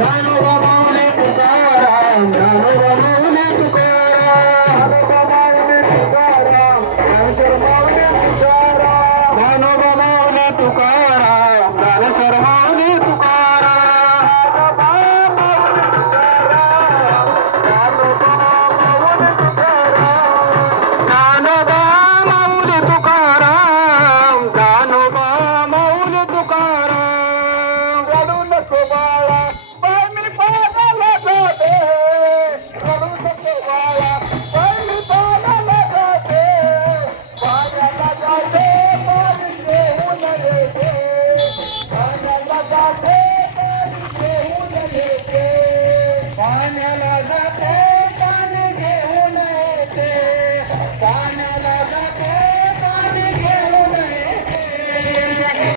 One